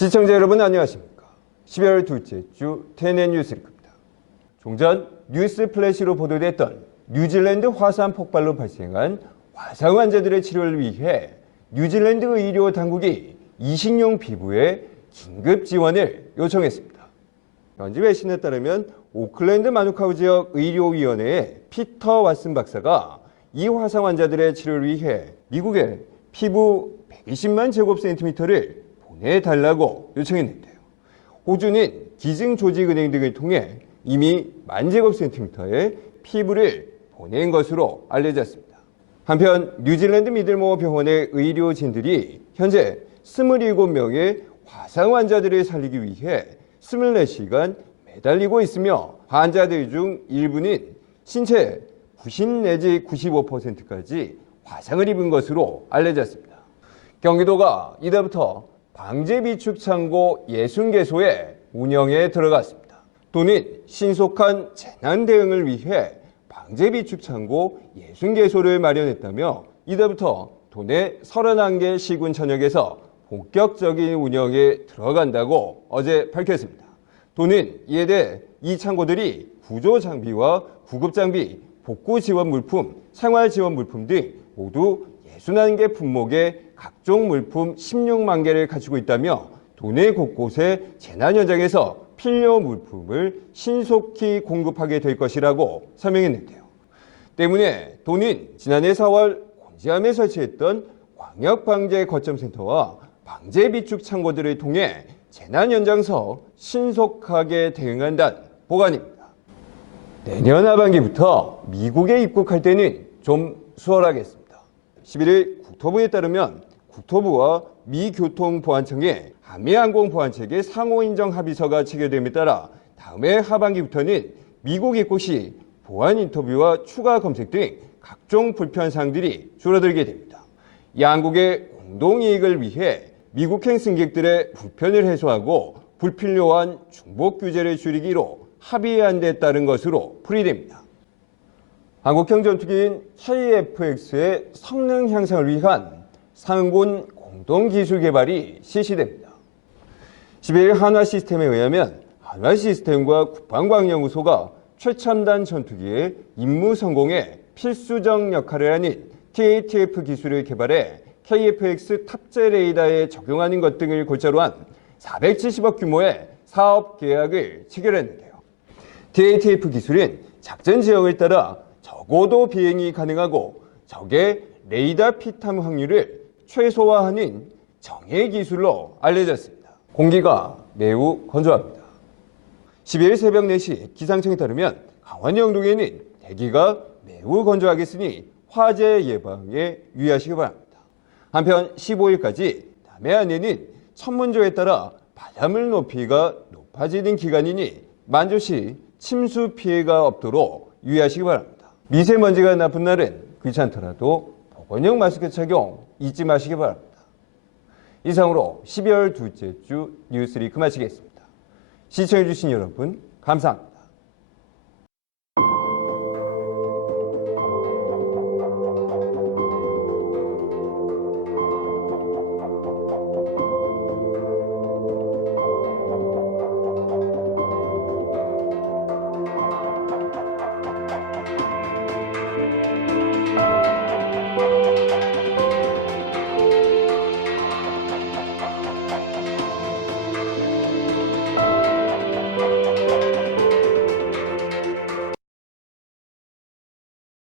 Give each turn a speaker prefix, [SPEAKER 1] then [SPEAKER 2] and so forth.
[SPEAKER 1] 시청자 여러분 안녕하십니까? 12월 둘째 주 TNN 뉴스 리크입니다. 종전 뉴스 플래시로 보도됐던 뉴질랜드 화산 폭발로 발생한 화상 환자들의 치료를 위해 뉴질랜드 의료 당국이 이식용 피부에 긴급 지원을 요청했습니다. 현지 외신에 따르면 오클랜드 마누카우 지역 의료위원회의 피터 왓슨 박사가 이 화상 환자들의 치료를 위해 미국에 피부 120만 제곱센티미터를 보 내달라고 요청했는데요. 호주는 기증조직은행 등을 통해 이미 만 제곱센티미터의 피부를 보낸 것으로 알려졌습니다. 한편 뉴질랜드 미들모어 병원의 의료진들이 현재 27명의 화상 환자들을 살리기 위해 24시간 매달리고 있으며 환자들 중 일부는 신체 90 내지 95%까지 화상을 입은 것으로 알려졌습니다. 경기도가 이달부터 방제 비축 창고 60개소의 운영에 들어갔습니다. 또는 신속한 재난 대응을 위해 방제 비축 창고 60개소를 마련했다며 이달부터 도내 31개 시군 전역에서 본격적인 운영에 들어간다고 어제 밝혔습니다. 도는 이에 대해 이 창고들이 구조 장비와 구급 장비, 복구 지원 물품, 생활 지원 물품 등 모두 61개 품목의 각종 물품 16만 개를 갖추고 있다며 도내 곳곳의 재난 현장에서 필요 물품을 신속히 공급하게 될 것이라고 설명했는데요. 때문에 도는 지난해 4월 곤지암에 설치했던 광역방제 거점센터와 방제 비축 창고들을 통해 재난 현장서 신속하게 대응한다는 보관입니다. 내년 하반기부터 미국에 입국할 때는 좀 수월하겠습니다. 11일 국토부에 따르면 국토부와 미 교통보안청의 한미항공보안체계 상호인정 합의서가 체결됨에 따라 다음해 하반기부터는 미국 입국 시 보안 인터뷰와 추가 검색 등 각종 불편사항들이 줄어들게 됩니다. 양국의 공동이익을 위해 미국행 승객들의 불편을 해소하고 불필요한 중복 규제를 줄이기로 합의한 데 따른 것으로 풀이됩니다. 한국형 전투기인 KF-X의 성능 향상을 위한 상군 공동기술 개발이 실시됩니다. 11일 한화 시스템에 의하면 한화 시스템과 국방과학연구소가 최첨단 전투기의 임무 성공에 필수적 역할을 하는 TATF 기술을 개발해 KF-X 탑재 레이더에 적용하는 것 등을 골자로 한 470억 규모의 사업 계약을 체결했는데요. TATF 기술은 작전 지형을 따라 적어도 비행이 가능하고 적의 레이더 피탐 확률을 최소화하는 정예 기술로 알려졌습니다. 공기가 매우 건조합니다. 12일 새벽 4시 기상청에 따르면 강원 영동에는 대기가 매우 건조하겠으니 화재 예방에 유의하시기 바랍니다. 한편 15일까지 남해안에는 천문조에 따라 바닷물 높이가 높아지는 기간이니 만조시 침수 피해가 없도록 유의하시기 바랍니다. 미세먼지가 나쁜 날은 귀찮더라도 보건용 마스크 착용 잊지 마시기 바랍니다. 이상으로 12월 둘째 주 뉴스리크 마치겠습니다. 시청해주신 여러분 감사합니다.